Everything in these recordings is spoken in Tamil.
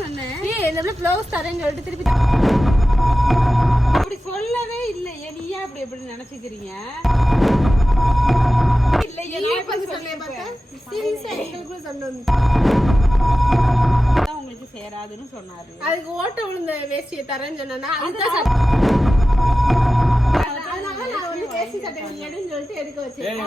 சொன்னேன். இந்த ப்ளவுஸ் தரேன்னு சொல்லிட்டு திருப்பி அப்படி சொல்லவே இல்லையே. நீயா அப்படி எப்படி நினைச்சுக்கிறீங்க? இல்லையே உங்களுக்கு சேராதுன்னு சொன்னாரு. அதுக்கு ஓட்ட விழுந்த வேஷ்டியை தரேன்னு சொன்னா வேஷ்டி சட்டை எடுன்னு சொல்லிட்டு எடுக்க வச்சேன்.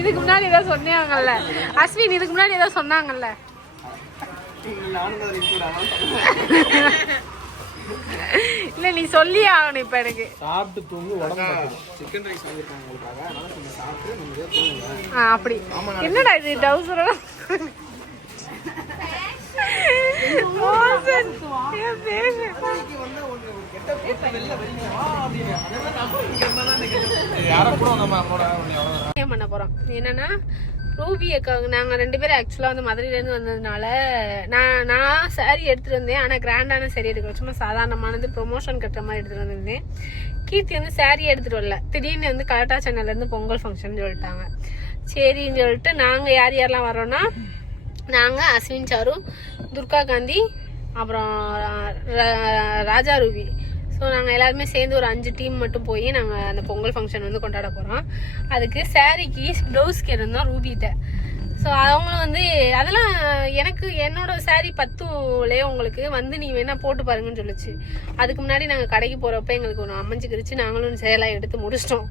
இதுக்கு முன்னாடி ஏதோ சொன்னாங்கல்ல அஸ்வின், இதுக்கு முன்னாடி ஏதோ சொன்னாங்கல்ல. இல்ல நீ சொல்லி ஆகணும். இப்ப எனக்கு சாப்பிட்டு தூங்கு உடம்பு சிக்கன் ரைஸ் வாங்கிருக்காங்க உங்களுக்காக, அதனால கொஞ்சம் சாப்பிட்டு நிம்மதியா தூங்குங்க. அப்படி என்னடா இது டவுசர் பண்ண போறோம். என்னன்னா ரூபி அக்காவுக்கு நாங்க 2 பேரும் ஆக்சுவலா வந்து மதுரையில இருந்து வந்ததுனால நான் சாரி எடுத்துட்டு வந்தேன். ஆனா கிராண்டான சாரி எடுக்கல, சும்மா சாதாரணமானது ப்ரொமோஷன் கட்டுற மாதிரி எடுத்துட்டு வந்திருந்தேன். கீர்த்தி வந்து சாரி எடுத்துட்டு வரல, திடீர்னு வந்து கலட்டா சேனல்ல இருந்து பொங்கல் ஃபங்க்ஷன் சொல்லிட்டாங்க. சரின்னு சொல்லிட்டு நாங்க யார் யாரெல்லாம் வரோம்னா, நாங்க அஸ்வின் சாரு, துர்கா காந்தி, அப்புறம் ராஜா ரூபி. ஸோ நாங்கள் எல்லாருமே சேர்ந்து ஒரு 5 டீம் மட்டும் போய் நாங்கள் அந்த பொங்கல் ஃபங்க்ஷன் வந்து கொண்டாட போகிறோம். அதுக்கு சாரிக்கு ப்ளவுஸ் கேட்டிருந்தோம் ரூபிகிட்ட. ஸோ அவங்களும் வந்து அதெல்லாம் எனக்கு என்னோட சாரி பத்துலேயே உங்களுக்கு வந்து நீ வேணா போட்டு பாருங்கன்னு சொல்லிச்சு. அதுக்கு முன்னாடி நாங்கள் கடைக்கு போகிறப்ப எங்களுக்கு ஒன்று அமைஞ்சுக்கிருச்சு, நாங்களும் சேலாக எடுத்து முடிச்சிட்டோம்.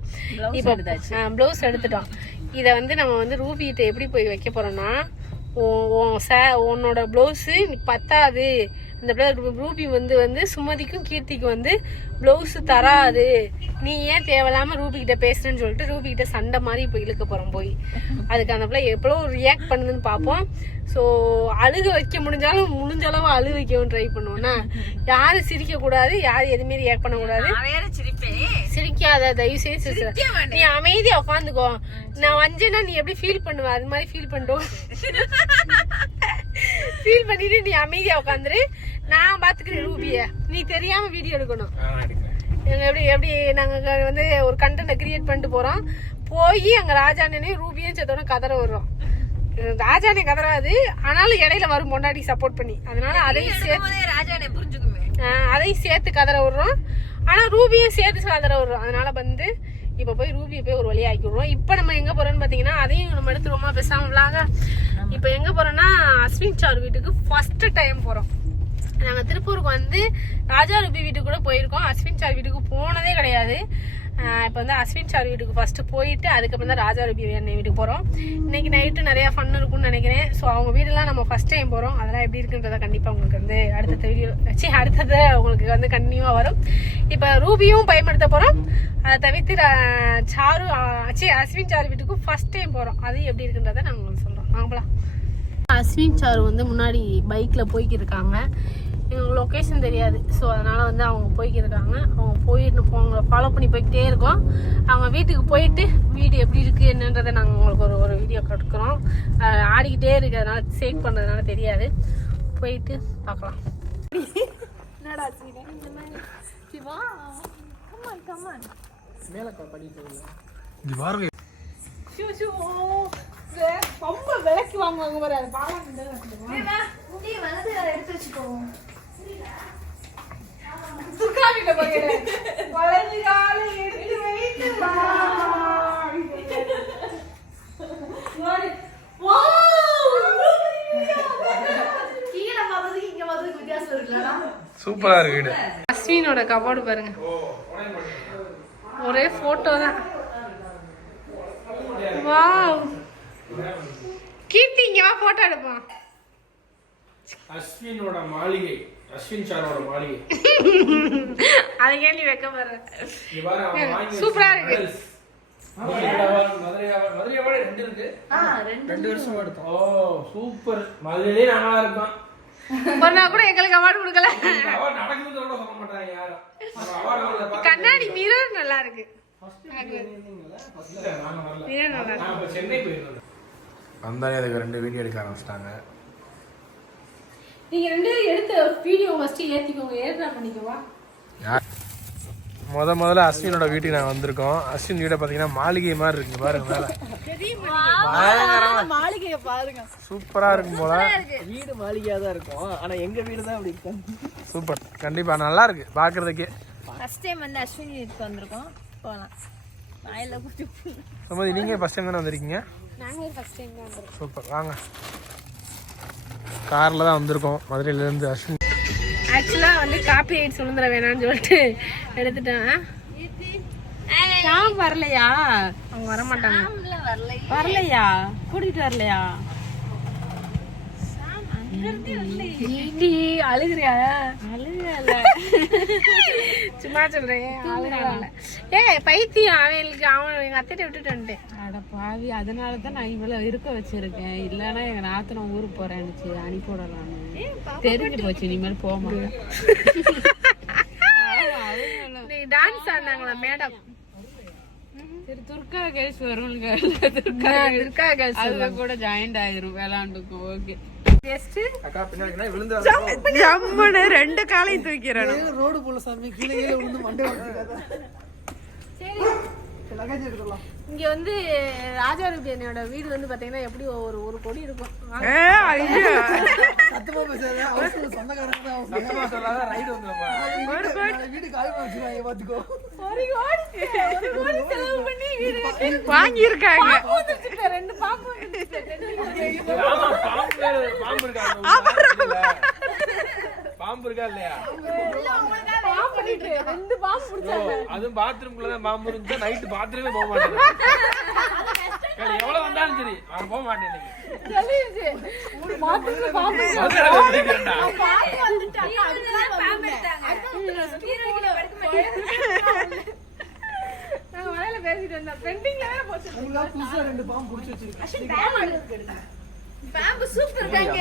இப்போ ப்ளவுஸ் எடுத்துட்டோம். இதை வந்து நம்ம வந்து ரூபிகிட்ட எப்படி போய் வைக்க போகிறோம்னா, உன்னோட ப்ளவுஸு பத்தாது, இந்த ரூபி வந்து சுமதிக்கும் கீர்த்திக்கும் வந்து ப்ளவுஸ் தராது, நீ ஏன் தேவையில்லாம ரூபி கிட்ட பேசுறேன்னு சொல்லிட்டு ரூபி கிட்ட சண்டை மாதிரி இப்போ இழுக்க போறோம் போய். அதுக்கு அந்த பிள்ளை எவ்வளோ ரியாக்ட் பண்ணுதுன்னு பார்ப்போம். ஸோ அழுக வைக்க முடிஞ்ச அளவு அழுக வைக்கவும் ட்ரை பண்ணுவோம்னா, யாரும் சிரிக்க கூடாது, யாரும் எதுவுமே ரியாக்ட் பண்ணக்கூடாது. சிரிக்காத, தயவு செய்து நீ அமைதியா உட்காந்துக்கோ. நான் வந்தேன்னா நீ எப்படி ஃபீல் பண்ணுவ, அது மாதிரி ஃபீல் பண்ணிட்டோம். ஃபீல் பண்ணிட்டு நீ அமைதியா உட்காந்துரு, நான் பாத்துக்கிறேன் ரூபிய. நீ தெரியாம வீடியோ எடுக்கணும். எப்படி நாங்க வந்து ஒரு கண்டென்ட் கிரியேட் பண்ணிட்டு போறோம். போய் அங்க ராஜானே ரூபியும் சேர்த்தோட கதற வர்றோம். ராஜானே கதறாது, ஆனாலும் இடையில வரும் பொண்டாடி சப்போர்ட் பண்ணி. அதனால அதையும் சேர்த்து கதற விடுறோம். ஆனா ரூபியும் சேர்த்து கதற விடுறோம். அதனால வந்து இப்ப போய் ரூபியை போய் ஒரு வழியா ஆக்கி விடுறோம். இப்ப நம்ம எங்க போறோம்னு பாத்தீங்கன்னா, அதையும் நம்ம எடுத்துருவோமா பேசாம விளாக. இப்ப எங்க போறோம்னா அஸ்வின் சார் வீட்டுக்கு ஃபர்ஸ்ட் டைம் போறோம். நாங்க திருப்பூருக்கு வந்து ராஜா ரூபி வீட்டுக்கு கூட போயிருக்கோம், அஸ்வின் சார் வீட்டுக்கு போனதே கிடையாது. இப்போ வந்து அஸ்வின் சார் வீட்டுக்கு ஃபர்ஸ்ட் போயிட்டு அதுக்கப்புறம் தான் ராஜா ரூபி அண்ணன் வீட்டுக்கு போறோம். இன்னைக்கு நைட்டு நிறைய ஃபன் இருக்கும்னு நினைக்கிறேன். ஸோ அவங்க வீடெல்லாம் நம்ம ஃபர்ஸ்ட் டைம் போறோம். அதெல்லாம் எப்படி இருக்குன்றத கண்டிப்பா உங்களுக்கு வந்து அடுத்தது உங்களுக்கு வந்து கண்டிப்பா வரும். இப்ப ரூபியும் பயன்படுத்த போறோம். அதை தவிர்த்து சாரு அஸ்வின் சார் வீட்டுக்கும் ஃபர்ஸ்ட் டைம் போறோம். அது எப்படி இருக்குன்றத நாங்க உங்களுக்கு சொல்றோம். வாங்கலாம். அஸ்வின் சார் வந்து முன்னாடி பைக்ல போய்க்கிட்டு இருக்காங்க. எங்களுக்கு லொக்கேஷன் தெரியாது. ஸோ அதனால் வந்து அவங்க போய்க்கிருக்காங்க. அவங்க போயிட்டு அவங்கள ஃபாலோ பண்ணி போய்கிட்டே இருக்கோம். அவங்க வீட்டுக்கு போயிட்டு வீடு எப்படி இருக்குது என்னன்றதை நாங்கள் உங்களுக்கு ஒரு வீடியோ கொடுக்குறோம். ஆடிக்கிட்டே இருக்குது, அதனால் சேவ் பண்ணுறதுனால தெரியாது. போயிட்டு பார்க்கலாம். ரொம்ப விலைக்கு வாங்குவாங்க பாரு, அது எடுத்து வச்சுக்கோங்க. சுக்காவிட்ட போகிறேன் வலது காலை எடுத்து வைத்து சூப்பரா இருக்கு. அஸ்வினோட கபோர்டு பாருங்க, ஒரே போட்டோ தான். வாவ், கீர்த்தி இங்க வா போட்டோ எடுப்போம். அஸ்வினோட மாளிகை, அஸ்வின் சாரோட மாளிகை. அது கேள்வி வைக்க பாரு, சூப்பரா இருக்கு. மதுரையாவோட 2 இருக்கு. 2 வருஷமா எடுத்தோம். ஓ சூப்பர். மதுரையிலே நாங்களா இருக்கோம். ஒரு நாள் கூட எங்களுக்கு அவார்டு கொடுக்கல. அவ நடக்குது கூட சொல்ல மாட்டாங்க யாரும். அவார்டு கண்ணாடி மிரர் நல்லா இருக்கு. சென்னை போயிருந்தோம். வந்தாலே அதுக்கு 2 வீடியோ எடுக்க ஆரம்பிச்சிட்டாங்க. நீங்க 2 எடுத்த வீடியோ ஃபர்ஸ்ட் ஏத்திக்கோங்க, ஏர்ட்ராப் பண்ணிக்கவா. முதல்ல அஸ்வினோட வீட்டுக்கு நாங்கள் வந்திருக்கோம். அஸ்வின் வீடை பார்த்தீங்கன்னா மாளிகை மாதிரி இருக்குங்க பாருங்க. மேல மாளிகையை பாருங்க, சூப்பரா இருக்கும் போல. வீடு மாளிகையா தான் இருக்கும், ஆனா எங்க வீடு தான் அப்படி இருக்கும். சூப்பர், கண்டிப்பா நல்லா இருக்கு பாக்குறதுக்கே. ஃபர்ஸ்ட் டைம் வந்து அஸ்வினி வீட்டுக்கு வந்திருக்கோம், போலாம். வாயில குட்டி சமதி, நீங்க ஃபர்ஸ்ட் டைம் தானே வந்திருக்கீங்க? நாங்க ஃபர்ஸ்ட் டைம் தான் வந்திருக்கோம். சூப்பர், வாங்க. கார்ல தான் வந்திருக்கோம் மதுரையில இருந்து. அஸ்வின் ஆக்சுவலா வந்து காப்பிரைட் சுதந்திர வேணாம்னு சொல்லிட்டு எடுத்துட்டேன். ஷாம் வரலையா? அவங்க வர மாட்டாங்க. வரலையா? கூட்டிட்டு வரலையா? அழுகுறியா? அழுகல, சும்மா சொல்றேன். ஏய் பைத்தியம், அவன் எங்க அத்தைட்ட விட்டுட்டு வந்துட்டேன். அட பாவி, அதனாலதான் நான் இவ்வளவு இருக்க வச்சிருக்கேன். இல்லன்னா எங்க நாத்தனை ஊருக்கு போறேன்னுச்சு, அனுப்பி விடலான்னு. தெரிஞ்சு போச்சு, இனிமேல் போக மாட்டேன். நீ டான்ஸ் ஆடினாங்களா மேடம்? சரி, துர்கா கேர்ள்ஸ் வருவாங்க, துர்கா கேர்ள்ஸ் அதுல கூட ஜாயிண்ட் ஆயிரும் விளையாண்டுக்கும். ஓகே, அக்கா பின்னாடி விழுந்து 2 காலையும் தூக்கிறேன். ரோடு போல சாமி, கீழே கீழே விழுந்து மண்டை வச்சிருக்காத. சரி, இங்க வந்து ராஜாரூபி என்னோட வீடு வந்து பாத்தீங்கன்னா எப்படி ஒரு கொடி இருக்கும். சத்தமா பேசாத, அவசர சொந்தக்காரங்க தான் அவங்க. சத்தமா சொல்லாத, ரைடு வந்துருப்பா. வீடு காலி வச்சிருக்காங்க பாத்துக்கோ. ஒரு கோடி செலவு பண்ணி வீடு வாங்கி இருக்காங்க. 2 பாம்பு ஆமா, பாம்பு இருக்கா? பாம்பு இருக்கா இல்லையா? பாம்பு பண்ணிட்டு 2 பாம்பு புடிச்சாங்க. அதுவும் பாத்ரூம்குள்ள தான் பாம்பு இருந்துச்சு. நைட் பாத்ரூமே போக மாட்டேன். எவ்வளவு வந்தாலும் சரி நான் போக மாட்டேன். சொல்லிருச்சு பாத்ரூம்ல பாம்பு வந்துட்டாங்க. அதுதான் பாம்பு எடுத்தாங்க. நான் வலையில பேசிட்டு இருந்தேன். பெண்டிங்ல வேற போச்சு. அவங்க புதுசா 2 பாம்பு புடிச்சு வச்சிருக்காங்க. பாம்பு சூப்பர் கேங்க.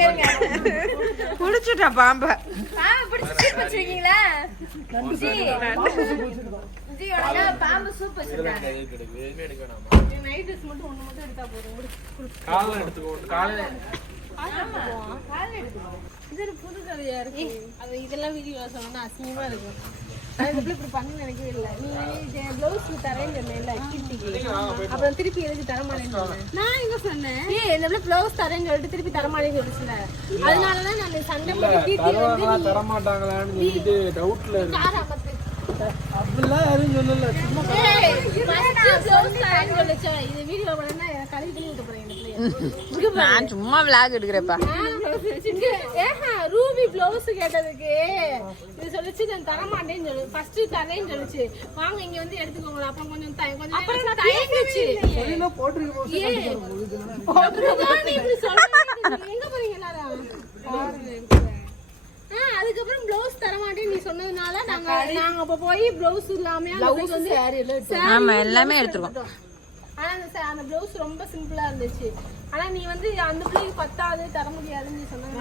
புடிச்சுட்டா பாம்ப. பாம்பு பிடிச்சு சூப் வச்சிருக்கீங்களா? ஜி ஒண்ணா பாம்பு சூப் வச்சிருக்காங்க. எதுவுமே எடுக்க வேணாமா? நைட் ட்ரெஸ் மட்டும் ஒண்ணு மட்டும் எடுத்தா போதும். காலைல எடுத்துக்கோ. காலைல இது ஒரு புது கதையா இருக்கு. அது இதெல்லாம் வீடியோல சொன்னா அசிங்கமா இருக்கும். நான் இதுல இப்படி பண்ண நினைக்கவே இல்லை. நீ பிளவுஸ் தரேன்னு சொன்னேன்ல கிட்டிக்கு, அப்புறம் திருப்பி எதுக்கு தரமாட்டேன்னு சொன்னேன். நான் எங்க சொன்னேன்? இந்த பிளவுஸ் தரேன்னு சொல்லிட்டு திருப்பி தரமாட்டேன்னு சொல்லிச்சுல. அதனாலதான் நான் சண்டை போட்டு தீட்டி வந்து தர மாட்டாங்களான்னு சொல்லிட்டு டவுட்ல இருக்கு. கார அமர்த்து. அப்படிலாம் யாரும் சொல்லல, சும்மா இது வீடியோ பண்ணா கழுவி விட்டு போறேன். நான் சும்மா விளாக் எடுக்கிறேப்பா. ரூபி பிளவுஸ் கேட்டதுக்கு இது சொல்லிச்சு நான் தரமாட்டேன்னு சொல்லு. ஃபர்ஸ்ட் தரேன்னு சொல்லிச்சு. வாங்க இங்க வந்து எடுத்துக்கோங்க. அப்புறம் கொஞ்சம் கொஞ்சம் தயங்குச்சு. சொல்லினா போட்டுருக்கு. எங்க போறீங்க எல்லாரும்? அதுக்கப்புறம் பிளவுஸ் தரமாட்டேன்னு நீ சொன்னதுனால நாங்க அப்ப போய் பிளவுஸ் இல்லாம ஆமா, எல்லாமே எடுத்துருக்கோம். ஆனா அந்த பிளவுஸ் ரொம்ப சிம்பிளா இருந்துச்சு. ஆனா நீ வந்து அந்த பிள்ளைக்கு பத்தாது தர முடியாதுன்னு நீ சொன்ன.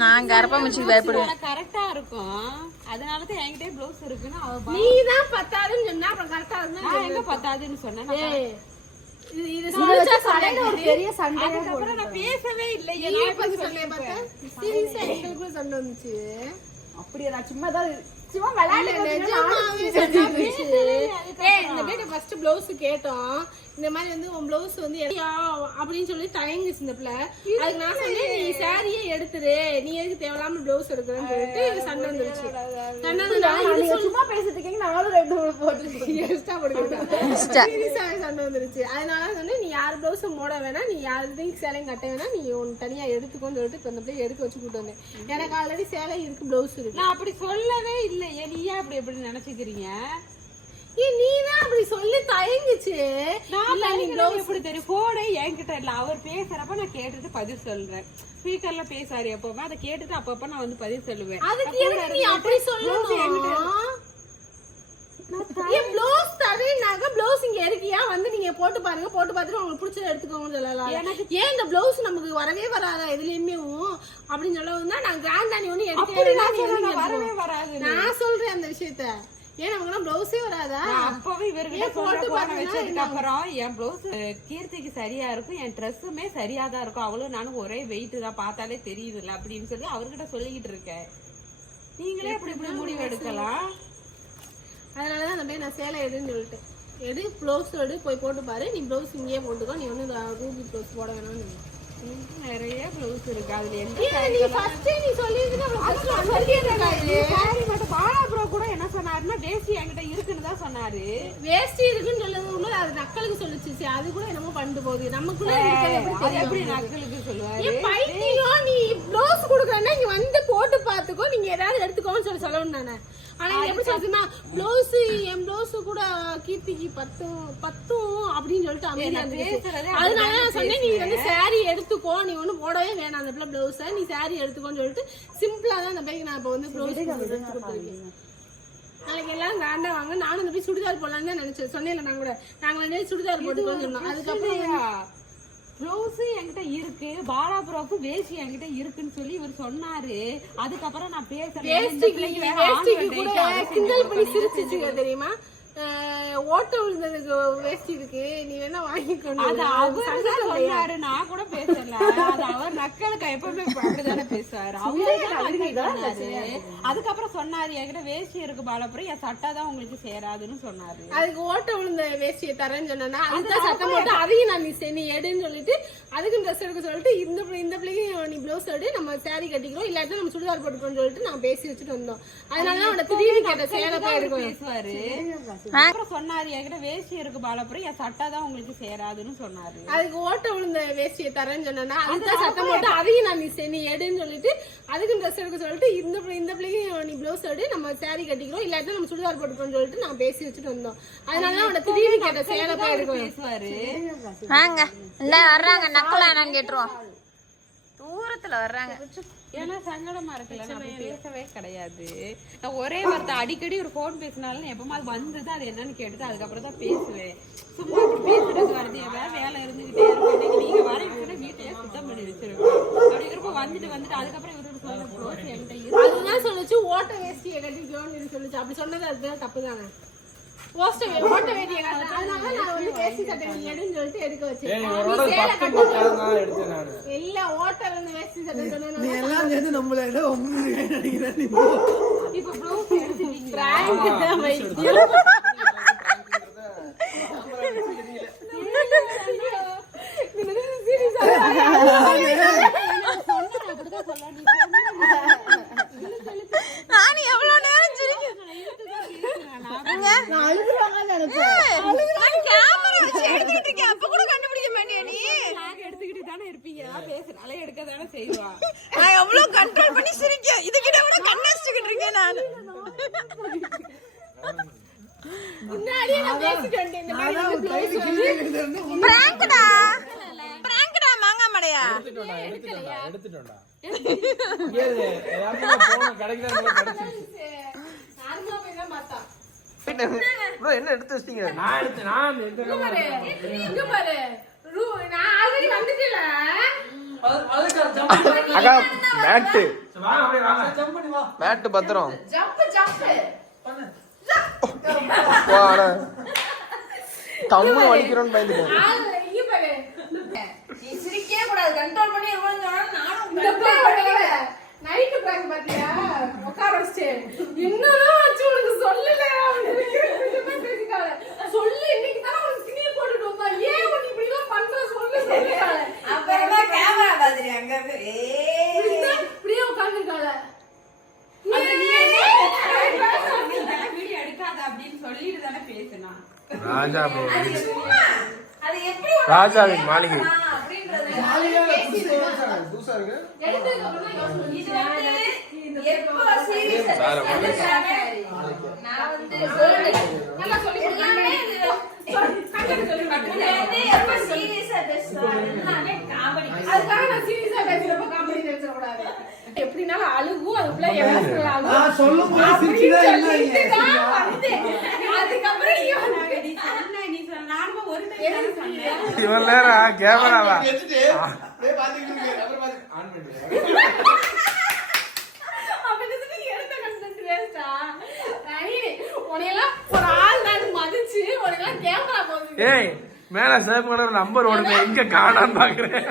நான் கரப்பாம்பூச்சிக்கு பயப்படுவேன். கரெக்டா இருக்கும், அதனாலதான் என்கிட்ட பிளவுஸ் இருக்குன்னு நீ தான் பத்தாதுன்னு சொன்னா அப்புறம் கரெக்டா இருந்தா எங்க பத்தாதுன்னு சொன்னேன். இது சொல்லிச்சா சண்டையில ஒரு பெரிய சண்டை. அதுக்கப்புறம் நான் பேசவே இல்லை. சீரியஸா எங்களுக்குள்ள சண்டை வந்துச்சு. அப்படியே நான் சும்மா தான் சும்மா விளையாடுறேன். இந்த பிள்ளை ஃபர்ஸ்ட் பிளவுஸ் கேட்டோம். இந்த மாதிரி வந்து உன் பிளவுஸ் வந்து அப்படின்னு சொல்லி தயங்குச்சு இந்த பிள்ளை. அதுக்கு நான் சொன்னேன், நீ சாரியே எடுத்துரு, நீ எதுக்கு தேவையில்லாம பிளவுஸ் எடுக்கிறேன்னு சொல்லிட்டு சண்டை வந்துருச்சு. சும்மா பேசுறதுக்கு நானும் 2 போட்டு எக்ஸ்ட்ரா போட்டு சண்டை வந்துருச்சு. அதனால சொன்னேன், நீ யார் பிளவுஸும் போட வேணாம், நீ யாருக்கும் சேலையும் கட்ட வேணாம், நீ ஒன்று தனியா எடுத்துக்கோன்னு சொல்லிட்டு அந்த பிள்ளை எடுக்க வச்சு கூட்டு வந்தேன். எனக்கு ஆல்ரெடி சேலை இருக்கு, பிளவுஸ் இருக்கு. நான் அப்படி சொல்லவே இல்லை. நீயா அப்படி எப்படி நினைச்சுக்கிறீங்க? நீதான் அப்படி சொல்லி தயங்குச்சு. எப்படி தெரியும்? போனே என்கிட்ட இல்ல, அவர் பேசுறப்ப நான் கேட்டுட்டு பதில் சொல்றேன். ஸ்பீக்கர்ல பேசாரு எப்பவுமே, அதை கேட்டுட்டு அப்பப்ப நான் வந்து பதில் சொல்லுவேன். அதுக்கு நீ அப்படி சொல்லணும். பிளவுஸ் தரேனாக பிளவுஸ் இங்க இருக்கு, போட்டு பாருங்க, போட்டு பார்த்துட்டு உங்களுக்கு பிடிச்சதை எடுத்துக்கோங்கன்னு சொல்லலாம். ஏன் இந்த பிளவுஸ் நமக்கு வரவே வராதா எதுலயுமே அப்படின்னு சொல்லவும் தான் நான் கிராண்டா நீ ஒண்ணு எடுத்து வரவே வராது. நான் சொல்றேன் அந்த விஷயத்த. ஏன் நமக்கு பிளவுஸே வராதா? அப்பவே இவர்கிட்ட போட்டு வச்சதுக்கு அப்புறம் என் பிளவுஸ் கீர்த்திக்கு சரியா இருக்கும், என் ட்ரெஸ்ஸுமே சரியா தான் இருக்கும், அவளும் நானும் ஒரே வெயிட் தான், பார்த்தாலே தெரியுதுல்ல அப்படின்னு சொல்லி அவர்கிட்ட சொல்லிக்கிட்டு இருக்கேன். நீங்களே இப்படி இப்படி முடிவு எடுக்கலாம். அதனாலதான் அந்த மாதிரி நான் சேலை எடுன்னு சொல்லிட்டேன். எடு பிளவுஸ் எடு, போய் போட்டு பாரு. நீ பிளவுஸ் இங்கேயே போட்டுக்கோ, நீ ஒண்ணு ரூபி பிளவுஸ் போட வேணாம்னு. நிறைய பிளவுஸ் இருக்கு, அதுல எந்த பாலாபுரம் கூட என்ன சொன்னாருன்னா வேஷ்டி என்கிட்ட இருக்குன்னு தான் சொன்னாரு. வேஷ்டி இருக்குன்னு சொல்லுறது அது நக்கலுக்கு சொல்லுச்சு. அது கூட என்னமோ பண்ணிட்டு போகுது நமக்குள்ள. எப்படி நக்கலுக்கு சொல்லுவாரு? பைத்தியம், நீ பிளவுஸ் கொடுக்கறன்னா இங்க வந்து போட்டு பாத்துக்கோ, நீங்க ஏதாவது எடுத்துக்கோன்னு சொல்லணும் நானே. ஆனா எப்படி சொல்றதுன்னா பிளவுஸ் என் பிளவுஸ் கூட கீர்த்திக்கு பத்தும் அப்படின்னு சொல்லிட்டு அமைதியா இருந்துச்சு. அதனால நான் சொன்னேன், நீ வந்து சாரி எடுத்துக்கோ, நீ ஒண்ணு போடவே வேணாம் அந்த பிள்ளை பிளவுஸ, நீ சாரி எடுத்துக்கோன்னு சொல்லிட்டு சிம்பிளா தான் அந்த பைக்கு நான் இப்ப வந்து பிளவுஸ் கொடுத்துருக்கேன். நாளைக்கு எல்லாம் கிராண்டா வாங்க. நானும் இந்த போய் சுடிதார் போடலான்னு தான் நினைச்சேன். சொன்னேன்ல நான் கூட, நாங்க சுடிதார் போட்டுக்கோன்னு சொன்னோம். அதுக்கப்புறம் பிளவுஸ் என்கிட்ட இருக்கு, பாலாபுராவுக்கு வேஷ்டி என்கிட்ட இருக்குன்னு சொல்லி இவர் சொன்னாரு. அதுக்கப்புறம் நான் பேசுறேன், கிண்டல் பண்ணி சிரிச்சிச்சுங்க தெரியுமா? ஓட்ட விழுந்ததுக்கு வேஷ்டி இருக்கு, நீ வேணா வாங்கிக்கணும். அது அவர் சொன்னாரு, நான் கூட பேசல. அது அவர் நக்கலுக்கு எப்பவுமே அப்படிதானே பேசுவாரு. அதுக்கப்புறம் சொன்னாரு என்கிட்ட வேஷ்டி இருக்கு பாலாபுரம், என் சட்டை தான் உங்களுக்கு சேராதுன்னு சொன்னாரு. அதுக்கு ஓட்ட விழுந்த வேஷ்டியை தரேன்னு சொன்னா அதுதான் சட்டம் போட்டு அதையும் நான் நீ எடுன்னு சொல்லிட்டு அதுக்கும் ட்ரெஸ் எடுக்க சொல்லிட்டு இந்த பிள்ளைக்கும் நீ பிளவுஸ் எடு, நம்ம சாரி கட்டிக்கிறோம், இல்லாட்டி நம்ம சுடிதார் போட்டுக்கோன்னு சொல்லிட்டு நான் பேசி வச்சுட்டு வந்தோம். அதனால அவனை திடீர்னு கேட்ட சேலை போய் எடுக்க பேசுவாரு. அப்புறம் சொன்னாரு என்கிட்ட வேஷ்டி இருக்கு பாலாபுரம், என் சட்டை தான் உங்களுக்கு சேராதுன்னு சொன்னாரு. அதுக்கு ஓட்ட விழுந்த வேஷ்டியை தரேன்னு சொன்னா அதுதான் சட்டம் போட்டு அதையும் நான் நீ எடுன்னு சொல்லிட்டு அதுக்கும் ட்ரெஸ் எடுக்க சொல்லிட்டு இந்த பிள்ளைக்கும் நீ பிளவுஸ் எடு, நம்ம சாரி கட்டிக்கிறோம், இல்லாட்டி நம்ம சுடிதார் போட்டுக்கோன்னு சொல்லிட்டு நான் பேசி வச்சுட்டு வந்தோம். அதனால அவனை திடீர்னு கேட்ட சேலை போய் எடுக்க பேசுவாரு. வாங்க இல்ல வர்றாங்க, நக்குலா என்னன்னு கேட்டுருவோம். தூரத்துல வர்றாங்க. ஏன்னா சங்கடமா இருக்குல்ல, நான் பேசவே கிடையாது. நான் ஒரே வார்த்தை அடிக்கடி ஒரு போன் பேசினாலும் எப்பமாவது வந்தது அது என்னன்னு கேட்டுட்டு அதுக்கப்புறம் தான் பேசுவேன். சும்மா இப்படி பேசுறது வருது, வேலை இருந்துகிட்டே இருக்கும். நீங்க வரைக்கும் வீட்டையே சுத்தம் பண்ணி வச்சிருக்கோம். அப்படிங்கிறப்ப வந்துட்டு அதுக்கப்புறம் இவரோட சொல்ல என்கிட்ட அதுதான் சொல்லுச்சு, ஓட்ட வேஷ்டியை கட்டிக்கோன்னு சொல்லுச்சு. அப்படி சொன்னது அதுதான் தப்பு தானே. ஓட்ட வேட்டியை அதனால நான் வந்து வேஷ்டி சட்டை நீ எடுன்னு சொல்லிட்டு எடுக்க வச்சேன். இல்ல ஓட்டல இருந்து வேஷ்டி சட்டை சொன்னா எல்லாம் சேர்ந்து நம்மள நினைக்கிறேன். இப்ப ப்ளவுஸ் எடுத்துட்டீங்க. நானும் எவ்வளவு நேரம் சிரிக்கிறேன். அப்ப கூட கண்டுபிடிக்க மாட்டியா நீ? எடுத்துக்கிட்டு தானே இருப்பீங்க, பேசுறாலே எடுக்க தானே செய்வா. நான் எவ்வளவு கண்ட்ரோல் பண்ணி சிரிக்கேன். இதுக்கிட்ட கூட கண்ணடிச்சுக்கிட்டு இருக்கேன் நான். முன்னாடியே நான் பேசிட்டு வந்தேன். இந்த மாதிரி வந்து blouse வந்து பிராங்க்டா பிராங்க்டா மாங்கா மடையா. எடுத்துட்டோம்டா. ஏது யாரோ போன் கிடைக்குதா கிடைச்சிருச்சு. நார்மலா போய் தான் பார்த்தா. ப்ரோ என்ன எடுத்து வச்சிட்டீங்க? நான் இங்க பாரு. நான் ஆல்ரெடி வந்துட்டேல. அக்கா மேட் வா அப்படியே வாங்க. ஜம்ப் பண்ணி வா. மேட் பத்திரம். ஜம்ப் பண்ணு. வாடா. தம்மு வலிக்கிறோன்னு பயந்துட்டேன். இங்க பாரு. நீ சிரிக்கவே கூடாது, கண்ட்ரோல் பண்ணி இருக்கணும்னு சொன்னா நானும் இந்த பாரு. நைட் பிராங்க் பாத்தியா? உட்கார வச்சே. என்னடா ஆச்சு உனக்கு சொல்லல. சொல்லு இன்னைக்கு தான் உனக்கு சினி போட்டுட்டு வந்தா. ஏன் நீ இப்படி எல்லாம் பண்ற சொல்லு சொல்லுகால. அப்புறமா கேமரா பாத்துறீ அங்க இப்படியே உட்கார்ந்திருக்கால. வீடியோ எடுக்காத அப்படின்னு சொல்லிட்டு தானே பேசினா. ராஜா ப்ரோ. அது எப்படி ராஜாவின் மாளிகை. ஜாலியா பேசிடுறா. தூசா இருக்கு. எடுத்துக்கு அப்புறம் யோசிச்சு இது வந்து எப்போ சீரியஸ் நான் வந்து நல்லா சொல்லி கொடுத்தானே. கண்டென்ட் சொல்லி வந்து எப்போ சீரியஸா பேசுறாங்க காமெடி. அதுக்காக நான் சீரியஸா பேசுறப்ப காமெடி பேச கூடாது. எப்படினாலும் அழுகும், அதுக்குள்ள எமோஷனல் ஆகும். நான் சொல்லும்போது சிரிச்சுதான் இல்ல. அதுக்கப்புறம் நீ சொன்ன நானும் ஒரு இவன் நேரம் கேமராவா ஏய் மேல சேவ் பண்ண நம்பர் ஓடுங்க எங்க காணான்னு பாக்குறேன்